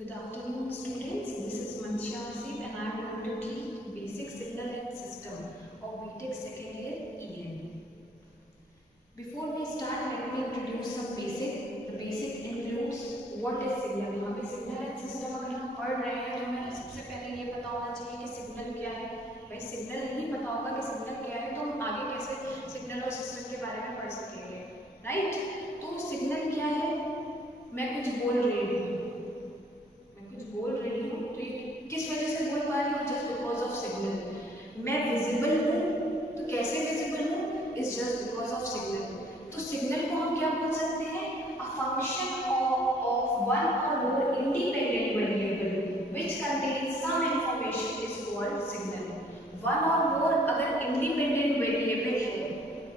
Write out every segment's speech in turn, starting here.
Good afternoon, students. This is Mansha Hasib and I am going to teach Basic Signal and System of BTech Second Year EN. Before we start, let me introduce some basic. The basic includes what is signal. यहाँ पे signal and system अगर हम पढ़ रहे हैं तो हमें सबसे पहले ये पता होना चाहिए कि signal क्या है. भाई signal नहीं पता होगा कि signal क्या है तो हम आगे कैसे signal और system के बारे में पढ़ सकेंगे, right? तो signal क्या है? मैं कुछ बोल रही हूँ तो ये किस वजह से बोल पा रही हूँ? Just because of signal. मैं विजिबल हूँ तो कैसे विजिबल हूँ? Is just because of signal. तो सिग्नल को हम क्या बोल सकते हैं? A function of one or more independent variable which contains some information is called signal. One or more अगर इंडिपेंडेंट वेरिएबल है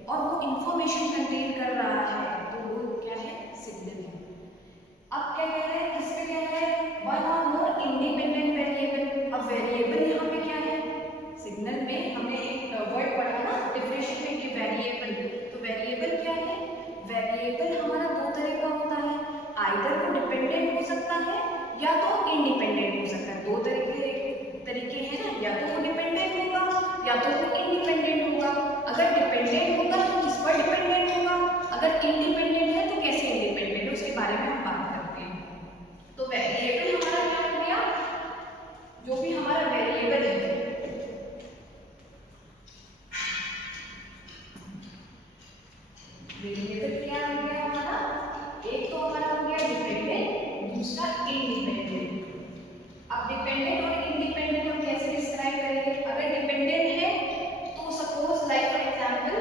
और वो इंफॉर्मेशन कंटेन कर रहा है तो वो क्या है? सिग्नल है. अब क्या कह रहे हैं? किस पे कह रहे हैं? One or more independent variable. अब वेरिएबल यहाँ पे क्या है? सिग्नल में हमने एक वर्ड पढ़ा ना डिफरेंशिएट में कि वेरिएबल. तो वेरिएबल क्या है? वेरिएबल हमारा दो तरह का होता है. आइदर वो डिपेंडेंट हो सकता है या तो इंडिपेंडेंट हो सकता है. दो तरीके हैं ना, या तो वो डिपेंडेंट होगा या तो वो इंडिपेंडेंट होगा. अगर डिपेंडेंट होगा तो किस पर डिपेंडेंट होगा? अगर इंडिपेंडेंट है तो कैसे इंडिपेंडेंट है उसके बारे में हम बात करते हैं. तो वेरिएबल हमारा क्या हो गया? जो भी हमारा वेरिएबल है वेरिएबल क्या हो गया हमारा? एक तो हमारा हो गया डिपेंडेंट, दूसरा इंडिपेंडेंट. अब डिपेंडेंट और इंडिपेंडेंट हम कैसे डिस्क्राइब करेंगे? अगर डिपेंडेंट है तो सपोज लाइक फॉर एग्जांपल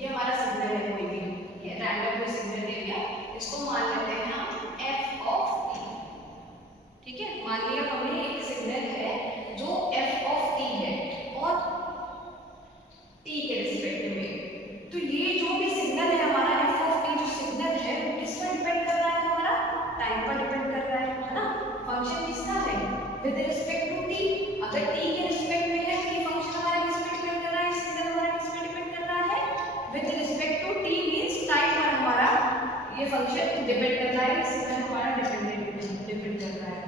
ये हमारा सिग्नल है, कोई भी ये रैंडम कोई सिग्नल दे दिया, इसको मान लेते हैं हम f ऑफ t. ठीक है, मान लिया हमने एक सिग्नल है जो f ऑफ t है और t के रिस्पेक्ट में. तो ये जो भी सिग्नल है हमारा f ऑफ t जो सिग्नल है वो किस पर डिपेंड कर रहा है? हमारा टाइम पर डिपेंड कर रहा है ना. फंक्शन किसका है? With respect to t. अगर t के रिस्पेक्ट में है तो ये फंक्शन हमारा किस पर डिपेंड कर रहा है? सिग्नल हमारा किस पर डिपेंड कर रहा है? With respect to t means time पर हमारा ये फंक्शन डिपेंड कर रहा है. सिग्नल हमारा डिपेंड कर रहा है.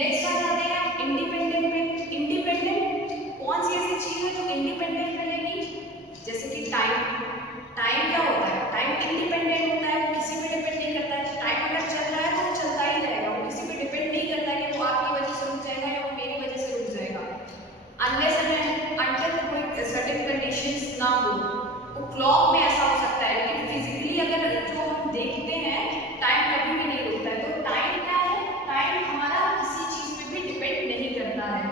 नेक्स्ट आ जाते हैं हम इंडिपेंडेंट में. इंडिपेंडेंट कौन सी ऐसी चीज है जो इंडिपेंडेंट रहेगी? जैसे कि टाइम. टाइम क्या होता है? टाइम इंडिपेंडेंट होता है, वो किसी पे डिपेंड नहीं करता है. टाइम अगर चल रहा है तो वो चलता ही रहेगा, वो किसी पे डिपेंड नहीं करता है कि वो आपकी वजह से रुक जाएगा या वो मेरी वजह से रुक जाएगा. अनलेस एंड अनटिल कोई सर्टेन कंडीशंस ना हो. वो क्लॉक में ऐसा हो सकता है लेकिन फिजिकली अगर जो हम देखते हैं टाइम कभी भी नहीं रुकता है. तो टाइम क्या है? टाइम हमारा किसी चीज पे भी डिपेंड नहीं करता है.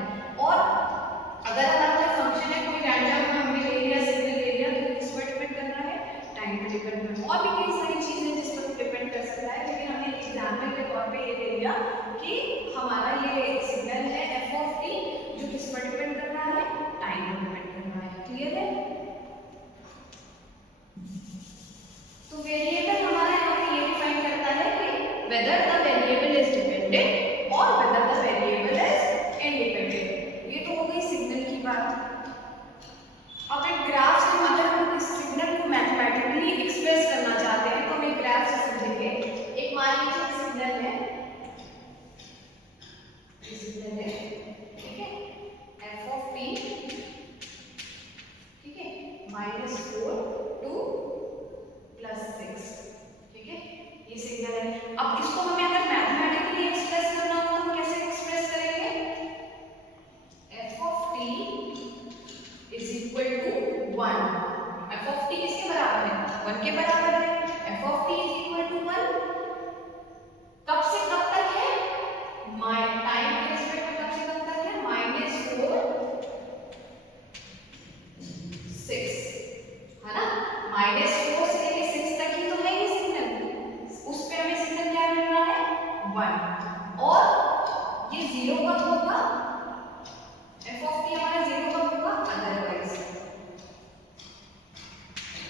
और अगर हमारा कोई फंक्शन है, कोई रैंडम हमने ले लिया, सिग्नल ले लिया, तो किस पर डिपेंड कर रहा है? टाइम पे डिपेंड कर रहा है. और भी कई सारी चीजें जिस पर डिपेंड कर सकता है, लेकिन हमने एग्जांपल के तौर पे ये ले लिया कि हमारा ये सिग्नल है f ऑफ t जो किस पर डिपेंड कर रहा है? टाइम पर डिपेंड कर रहा है. क्लियर है? तो वेरिएबल हमारा यहाँ पे ये डिफाइन करता है कि whether the variable is dependent और whether the variable is independent. ये तो हो गई सिग्नल की बात. अब एक ग्राफ से अगर हम इस सिग्नल को मैथमेटिकली एक्सप्रेस करना चाहते हैं तो हम एक ग्राफ से समझेंगे. एक मान लीजिए सिग्नल है, ठीक है, f ऑफ t, ठीक है, -4 to +6. ठीक है, ये सिग्नल है. अब इसको हमें अगर मैथमेटिकली एक्सप्रेस करना हो तो हम कैसे एक्सप्रेस करेंगे? f of t is equal to 1. f of t किसके बराबर है? 1 के बराबर है. f of t is equal to 1 कब से कब तक है? टाइम के रिस्पेक्ट में कब से कब तक है? -4 6, है ना. -4 से लेके 6 तक ही तो है ये सिग्नल. उस पे हमें सिग्नल क्या मिल रहा है? 1. और ये 0 कब होगा? f ऑफ t हमारा 0 कब होगा? अदरवाइज.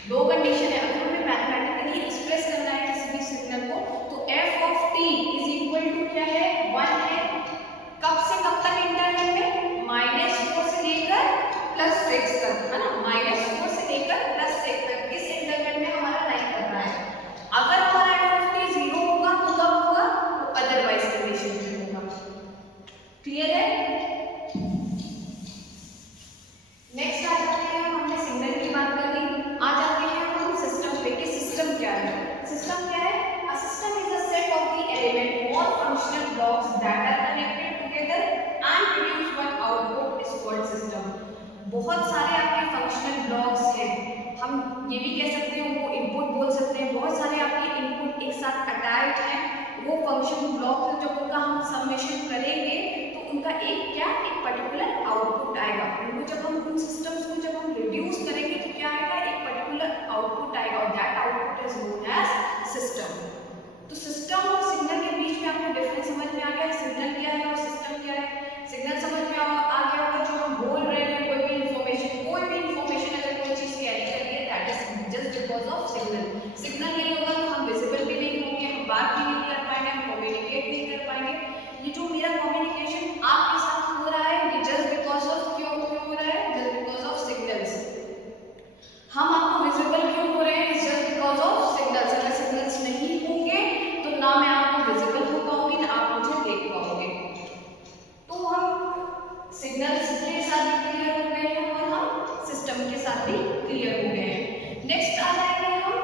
दो कंडीशन है. अगर हमें मैथमेटिकली एक्सप्रेस करना है किसी भी सिग्नल को तो f of t is equal to क्या है? 1 है. कब से कब तक इंटरवल में? -4 से लेकर +6 तक, है ना. -4 से लेकर +6 तक इस इंटरवल में हमारा लाइन कर रहा है. अगर हमारा f ऑफ t 0 होगा तो कब होगा? तो अदरवाइज कंडीशन में होगा. क्लियर है? नेक्स्ट आ जाते हैं, हमने सिग्नल की बात कर ली, आ जाते हैं हम सिस्टम पे कि सिस्टम क्या है। सिस्टम क्या है? A system is a set of the element और functional blocks that are connected together and produce one output is called system. बहुत सारे आपके फंक्शनल ब्लॉक्स हैं, हम ये भी कह सकते हैं उनको इनपुट बोल सकते हैं, बहुत सारे आपके इनपुट एक साथ अटैच्ड हैं, वो फंक्शन ब्लॉक जब उनका हम समेशन करेंगे तो उनका एक पर्टिकुलर आउटपुट आएगा। उनको जब हम उन सिस्टम्स को जब हम रिड्यूस करेंगे तो क्या आएगा? एक पर्टिकुलर आउटपुट आएगा और that output is known as system. तो सिस्टम और सिग्नल के बीच में आपको डिफरेंस समझ में आ गया, सिग्नल क्या है और सिस्टम क्या है? सिग्नल समझ में आ गया होगा, जो हम बोल रहे हैं कोई भी इंफॉर्मेशन अगर कोई चीज कैरी कर रही है that is just because of signal. Signal नहीं होगा तो हम विजिबल भी नहीं होंगे, हम बात भी नहीं कर पाएंगे, हम कम्युनिकेट नहीं कर पाएंगे। ये जो मेरा कम्युनिकेशन आपके साथ हो रहा है ये जस्ट बिकॉज ऑफ क्यों हो रहा है? Just because of signals. हम आपको विजिबल क्यों हो रहे हैं? Just because of signals. अगर सिग्नल्स नहीं होंगे तो ना मैं आपको विजिबल हो पाऊंगी ना आप मुझे देख पाओगे। तो हम सिग्नल्स के साथ भी क्लियर हो गए हैं और हम सिस्टम के साथ भी क्लियर हो गए हैं। नेक्स्ट आ जाएंगे हम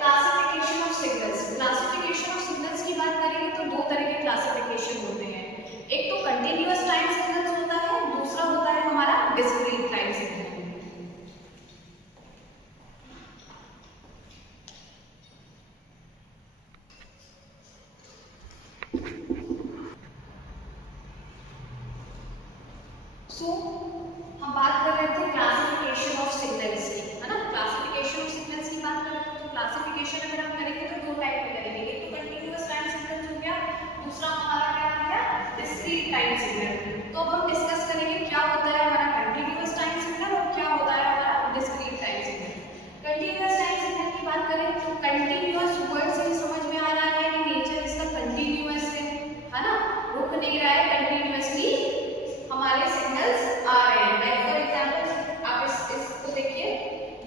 classification of signals. Classification of signals की बात करेंगे तो दो तरह के क्लासिफिकेशन होते हैं, एक तो कंटिन्यूअस टाइम सिग्नल्स होता है, दूसरा होता है हमारा डिस्क्रीट टाइम सिग्नल। हम बात कर रहे थे क्लासिफिकेशन ऑफ सिग्नल्स की, है ना? क्लासिफिकेशन ऑफ सिग्नल्स की बात कर रहे थे तो क्लासिफिकेशन अगर हम करेंगे तो दो टाइप में करेंगे, एक तो कंटिन्यूअस टाइम सिग्नल्स हो गया, दूसरा हमारा क्या हो गया? Discrete time signal. तो अब हम डिस्कस करेंगे क्या होता है हमारा कंटिन्यूअस टाइम सिग्नल और क्या होता है हमारा discrete time signal. Continuous time signal की बात करें तो कंटिन्यूअस वर्ड से समझ में आ रहा है कि नेचर इसका कंटिन्यूअस है ना? रुक नहीं रहा है, कंटिन्यूअसली हमारे सिग्नल्स आ रहे हैं। लाइक फॉर एग्जांपल आप इसको देखिए,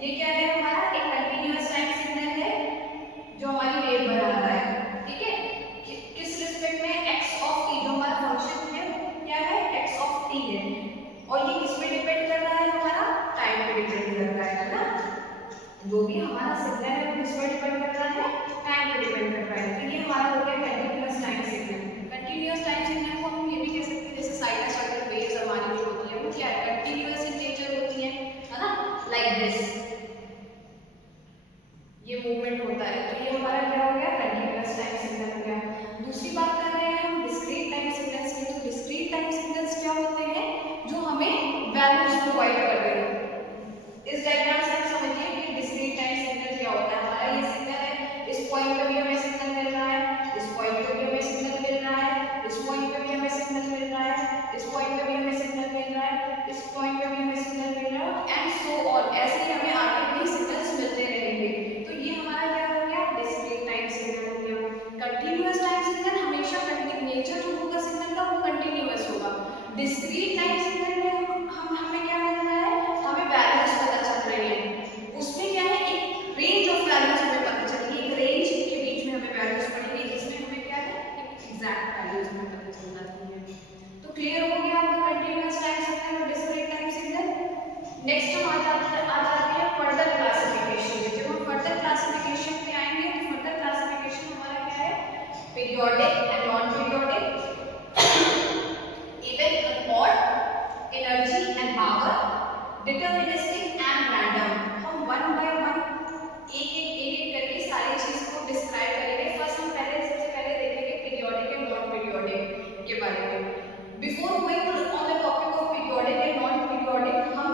ये क्या है हमारा? एक कंटिन्यूअस टाइम सिग्नल है जो हमारी रेट बढ़ा रहा है, ठीक है? किस रिस्पेक्ट में? x ऑफ t, जो हमारा फंक्शन है वो क्या है? x ऑफ t है और ये किस पे डिपेंड कर रहा है? हमारा टाइम पे डिपेंड कर रहा है ना? जो भी हमारा सिग्नल है वो किस पे डिपेंड कर रहा है? टाइम पे डिपेंड कर रहा है। तो ये हमारा हो गया continuous time signal. Continuous time signal को हम ये भी कह सकते हैं जैसे साइनसॉइडल वेव्स हमारी जो होती है वो क्या है? कंटिन्यूअस इन नेचर होती है ना? लाइक दिस ये मूवमेंट होता है, तो ये हमारा क्या हो गया? कंटिन्यूअस टाइम सिग्नल हो गया। दूसरी बात कर रहे हैं हम डिस्क्रीट टाइम सिग्नल्स की। तो डिस्क्रीट टाइम सिग्नल्स क्या होते हैं? जो हमें वैल्यूज प्रोवाइड कर रहे हैं। इस डायग्राम से आप समझिए कि डिस्क्रीट टाइम सिग्नल क्या होता है। हमारा ये सिग्नल है, इस पॉइंट पे भी हमें सिग्नल मिल रहा है, इस पॉइंट पे भी हमें सिग्नल मिल रहा है, इस पॉइंट पे भी हमें सिग्नल मिल रहा है, इस पॉइंट पे भी हमें सिग्नल मिल रहा है, इस पॉइंट पे भी हमें सिग्नल मिल रहा है एंड सो ऑन। ऐसे ही हमें आगे भी सिग्नल्स मिलते रहेंगे। तो ये हमारा क्या हो गया? डिस्क्रीट टाइम सिग्नल हो गया। कंटिन्यूअस टाइम सिग्नल हमेशा नेचर जो होगा सिग्नल का वो कंटिन्यूअस होगा। डिस्क्रीट टाइम सिग्नल में हमें क्या मिल रहा है? हमें वैल्यूज पता चल रही है, उसमें क्या है? एक रेंज ऑफ वैल्यूज हमें पता चल रही है, एक रेंज के बीच में हमें वैल्यूज पड़ेगी जिसमें हमें क्या है? एक एग्जैक्ट वैल्यूज हमें पता चल जाती है। तो क्लियर हो गया आपका कंटिन्यूअस टाइम सिग्नल और डिस्क्रीट टाइम सिग्नल। नेक्स्ट हम आ जाते हैं फर्दर क्लासिफिकेशन में। जब हम फर्दर क्लासिफिकेशन पे आएंगे तो फर्दर क्लासिफिकेशन हमारा क्या है? Periodic and non periodic, even and odd, energy and power, deterministic and random. हम वन बाय वन एक करके सारी चीज को डिस्क्राइब करेंगे। फर्स्ट हम सबसे पहले देखेंगे पीरियोडिक एंड नॉन पीरियोडिक के बारे में। Before going on the topic of periodic and non periodic, हम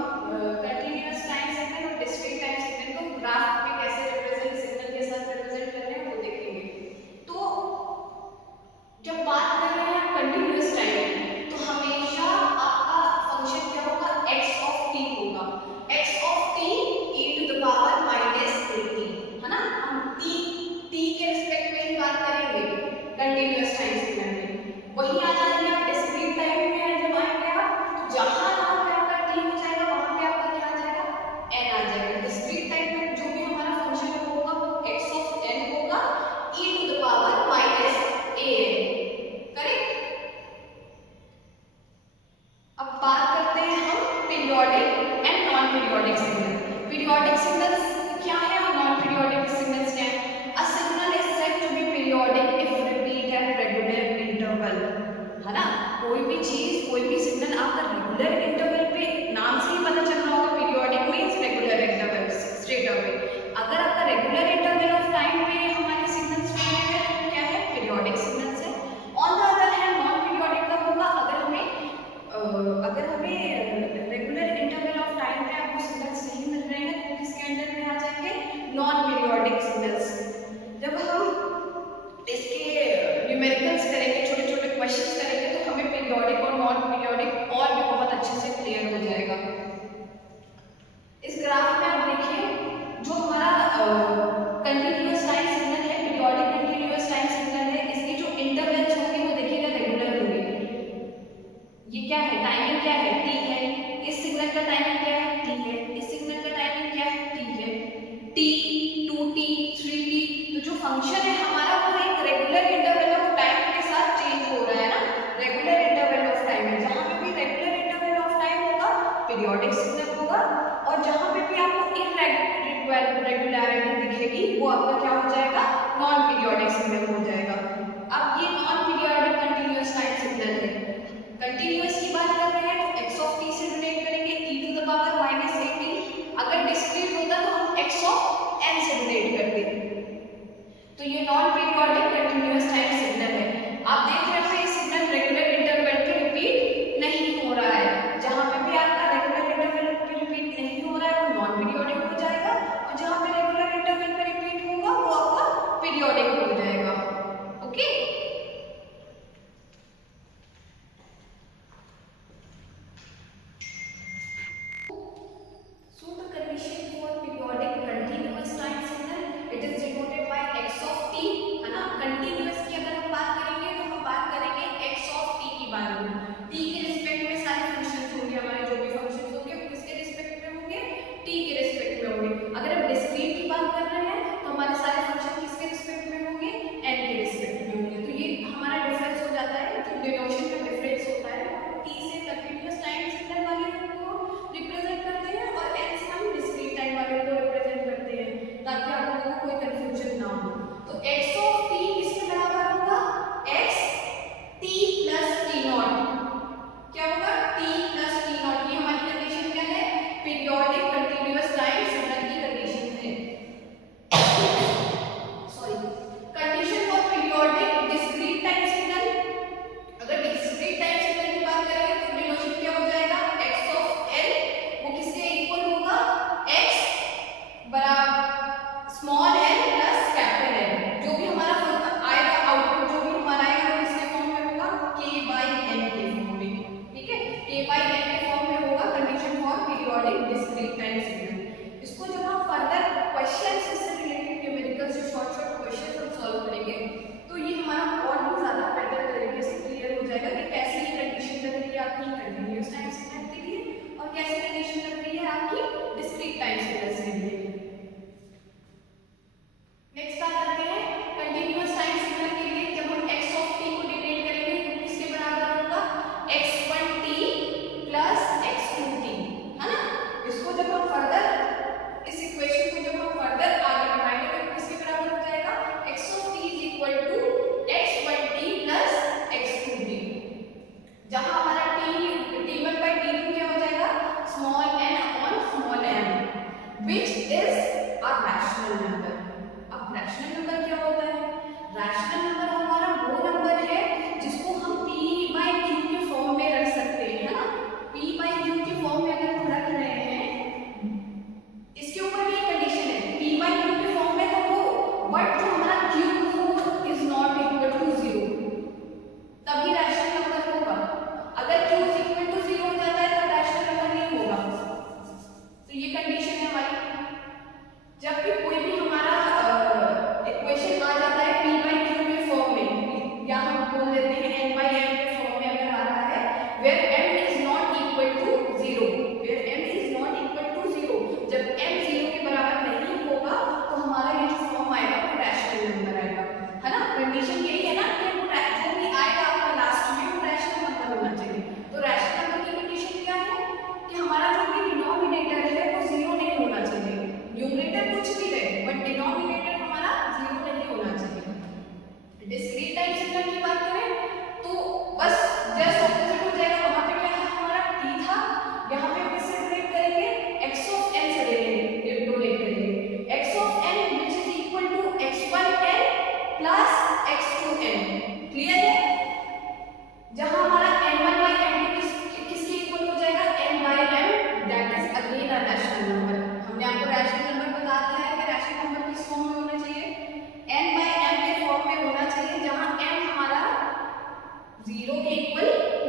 कंटिन्यूअस टाइम सिग्नल और डिस्क्रीट टाइम सिग्नल को ग्राफ में कैसे रिप्रेजेंट सिग्नल के साथ रिप्रेजेंट कर रहे हैं वो देखेंगे। तो जब बात कर रहे हैं कंटिन्यूअस टाइम तो हमेशा आपका फंक्शन क्या होगा? x ऑफ t होगा। x of t e to the power minus at, है ना? हम t के रिस्पेक्ट में ही बात करेंगे कंटिन्यूअस टाइम सिग्नल में। वही आ जाएंगे आप डिस्क्रीट टाइम में जब आएंगे आप तो जहां पे आपका t हो जाएगा वहां पे आपका क्या आ जाएगा? n आ जाएगा। डिस्क्रीट टाइम में जो भी हमारा फंक्शन होगा वो x ऑफ n होगा e to the power minus an, correct? Regular interval पे नाम से ही पता चल रहा होगा, periodic means regular interval straight away. अगर आपका रेगुलर इंटरवल ऑफ टाइम पे हमारे सिग्नल्स मिल रहे हैं तो क्या है, पीरियोडिक सिग्नल्स है। On the other hand non periodic कब होगा, अगर हमें रेगुलर इंटरवल ऑफ टाइम पे आपको सिग्नल्स नहीं मिल रहे हैं तो किसके अंडर में आ जाएंगे, नॉन पीरियोडिक सिग्नल्स। जब हम इसके न्यूमेरिकल्स करेंगे, छोटे छोटे क्वेश्चंस करेंगे तो हमें पीरियोडिक और नॉन पीरियोडिक और भी बहुत अच्छे से क्लियर हो जाएगा। इस ग्राफ में आप देखिए जो हमारा कंटिन्यूअस टाइम सिग्नल है, पीरियोडिक कंटिन्यूअस टाइम सिग्नल है, इसकी जो इंटरवल्स होंगे वो देखिएगा रेगुलर होंगे। ये क्या है, टाइमिंग क्या है, टी है। इस सिग्नल का टाइमिंग क्या है, टी है। इस सिग्नल का टाइमिंग क्या है, टी है। टी, 2t, 3t, तो जो फंक्शन है हमारा वो एक रेगुलर इंटरवल ऑफ टाइम के साथ चेंज हो रहा है ना, रेगुलर इंटरवल ऑफ टाइम है। जहां पे भी रेगुलर इंटरवल ऑफ टाइम होगा पीरियोडिक सिग्नल होगा, और जहां पे भी आपको इररेगुलरिटी दिखेगी वो आपका क्या हो जाएगा, नॉन पीरियोडिक सिग्नल हो जाएगा। अब ये non periodic continuous time signal है। कंटिन्यूअस की बात कर रहे हैं तो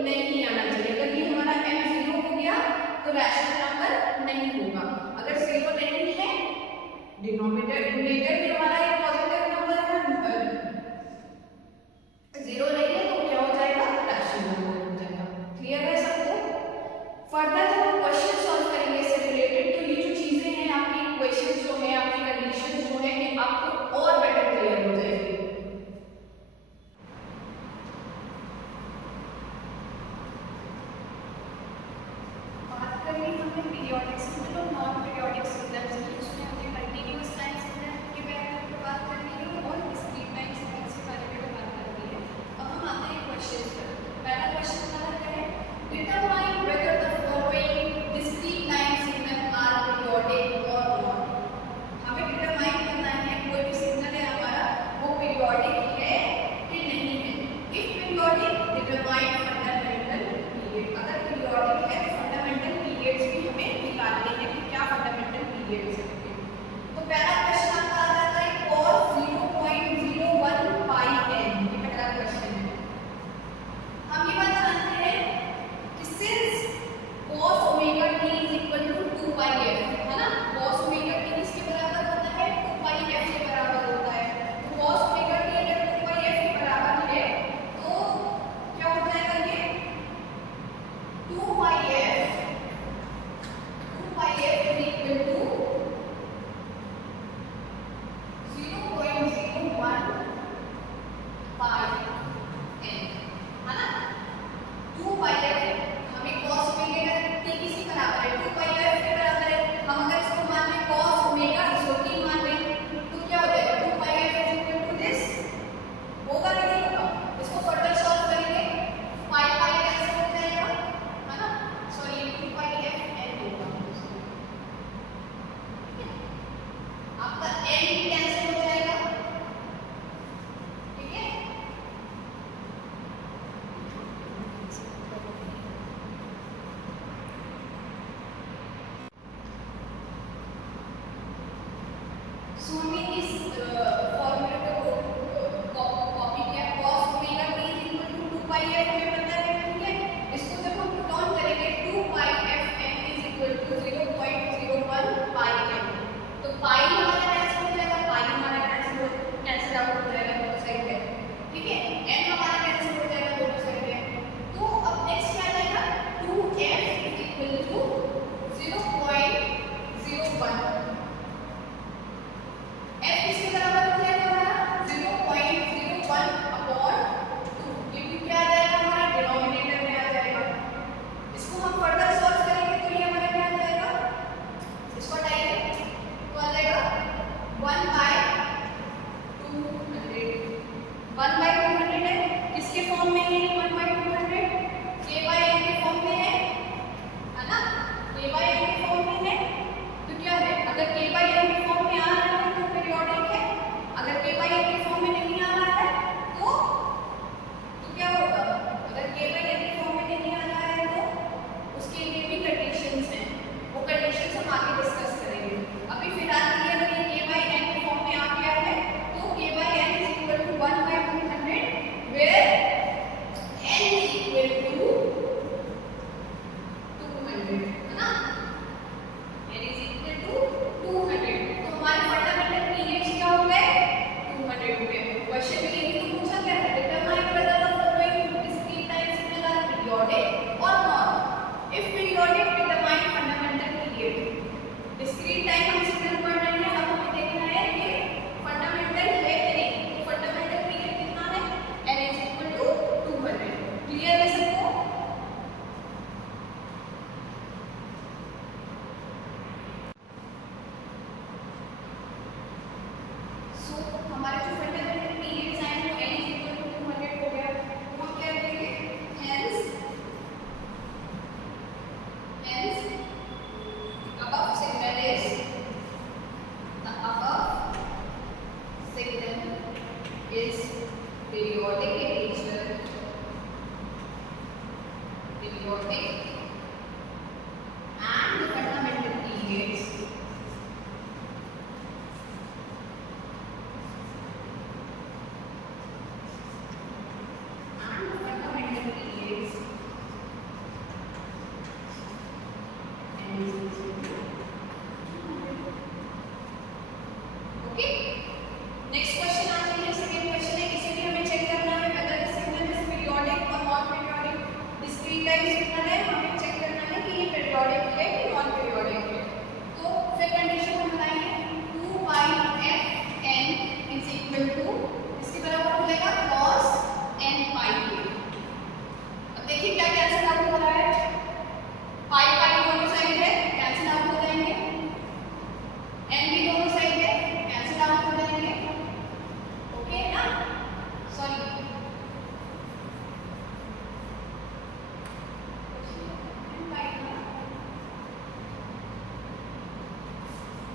नहीं आना चाहिए। अगर ये हमारा m 0 हो गया तो रैशनल नंबर नहीं होगा। अगर 0 नहीं है, डिनोमिनेटर न्यूमरेटर में हमारा एक पॉजिटिव नंबर है, 0 नहीं है तो क्या हो जाएगा, रैशनल नंबर हो जाएगा। क्लियर है सबको? फर्दर जब हम क्वेश्चन सॉल्व करेंगे इससे रिलेटेड, तो ये जो चीजें हैं आपकी इक्वेशंस जो है, आपकी कंडीशंस जो है, ये आपको और बेटर क्लियर हो जाएगी। बात करेंगे हमने पीरियोडिक सिस्टम और नॉन पीरियोडिक सिस्टम्स की, उसमें हमने कंटीन्यूअस टाइम सिस्टम के बारे में बात करनी है और डिस्क्रीट टाइम सिस्टम के बारे में बात करनी है। अब हम आते हैं क्वेश्चन पर। पहला क्वेश्चन हमारा क्या है, determine whether the following discrete time signal are periodic और नॉट। हमें डिटरमाइन करना है कोई भी सिग्नल है हमारा वो पीरियोडिक है कि नहीं है। If periodic, determine fundamental period. अगर पीरियोडिक है तो फंडामेंटल पीरियड्स भी हमें निकालने हैं कि क्या फंडामेंटल पीरियड्स हैं। तो पहला क्वेश्चन आपका आ जाता है cos 0.01 पाई n। ये पहला क्वेश्चन है। हम ये बात जानते हैं कि since cos omega t is equal to 2 pi f, है ना, cos ओमेगा t किसके बराबर होता है, 2 पाई f के बराबर होता है। तो cos ओमेगा t अगर 2 पाई f के बराबर है तो क्या हो जाएगा, ये 2 pi f is equal to 0.01 pi n, है ना। 2 पाई f हमें cos ओमेगा t किसके बराबर है, 2 पाई f के बराबर है। हम अगर इसको मान लें cos ओमेगा t मान लें तो क्या हो जाएगा, 2 pi f is equal to this, होगा कि नहीं होगा। इसको फर्दर सॉल्व करेंगे, पाई पाई कैंसिल हो जाएगा, है ना, सॉरी 2 पाई f n होगा। आपका n कैंसिल हो जाएगा, ठीक है। सो हमें इस फॉर्मूले को कॉपी किया, cos omega t is equal to 2 pi f हमें पता है, ठीक है। इसको जब हम पुट ऑन करेंगे 2 pi f n is equal to 0.01 pi n, तो पाई हमारा कैंसिल हो जाएगा, पाई हमारा कैंसिल आउट हो जाएगा दोनों साइड पे, ठीक है। n हमारा कैंसिल हो जाएगा दोनों साइड पे। तो अब नेक्स्ट क्या आएगा, 2f is equal to 0.01, f किसके बराबर हो जाएगा हमारा, 0.01 अपॉन 2। ये भी क्या आ जाएगा, हमारा डिनोमिनेटर में आ जाएगा। इसको हम फर्दर सॉल्व करेंगे तो ये हमारा क्या आ जाएगा, इसको हटाइए तो आ जाएगा 1 बाय 200। 1 बाय 200 है, किसके फॉर्म में है, 1 बाय 200 k बाय n के फॉर्म में है ना, k बाय n के फॉर्म में है। तो क्या है, अगर k बाय n के फॉर्म में आ रहा है तो पीरियोडिक है, अगर k बाय n के फॉर्म में नहीं आ रहा है तो क्या होगा, अगर k बाय n के फॉर्म में नहीं आ रहा है तो उसके लिए भी कंडीशंस हैं, वो कंडीशंस हम आगे डिस्कस करेंगे। अभी फिलहाल के लिए अगर ये k बाय n के फॉर्म में आ गया है तो k by n is equal to 1 by 200 where n is equal to 200, है ना, n इज इक्वल टू 200। तो हमारे फंडामेंटल पीरियड्स क्या हो गए, 200 हो गए। क्वेश्चन में ये तो पूछा क्या है, determine whether the following discrete time signal are periodic और not. If periodic, determine fundamental period. Discrete time हम सिग्नल पढ़ रहे हैं, अब हमें देखना है कि फंडामेंटल है कि नहीं। तो फंडामेंटल पीरियड कितना है, n is equal to 200। Clear है सबको? सो हमारे जो फंडामेंटल पीरियड्स आए वो n इज इक्वल टू 200 हो गया। तो हम क्या करेंगे, hence above signal is, the above signal is periodic in nature, periodic, and the fundamental periods base करना है, हमें चेक करना है कि ये पीरियोडिक है कि नॉन पीरियोडिक है। तो फिर कंडीशन हम बताएंगे 2πfn इज इक्वल टू इसके बराबर हो जाएगा cos n पाई। अब देखिए क्या कैंसिल आउट हो रहा है, पाई पाई दोनों साइड है कैंसिल आउट हो जाएंगे, n भी दोनों साइड है कैंसिल आउट हो जाएंगे। ओके ना, सॉरी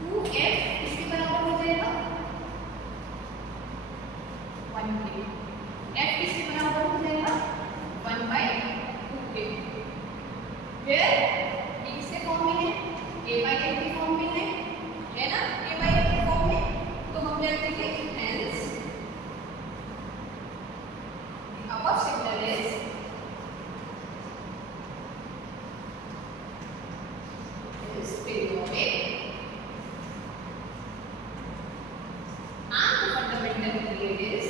2f इसके बराबर हो जाएगा 1k, f किसके बराबर हो जाएगा 1/2k। फिर किसके फॉर्म में है, a/f के फॉर्म में है ना, a/f के फॉर्म में। तो हम लिखेंगे hence above signal is periodic and the fundamental period is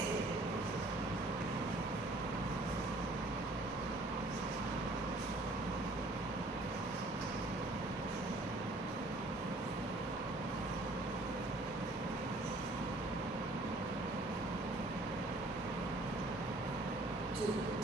two.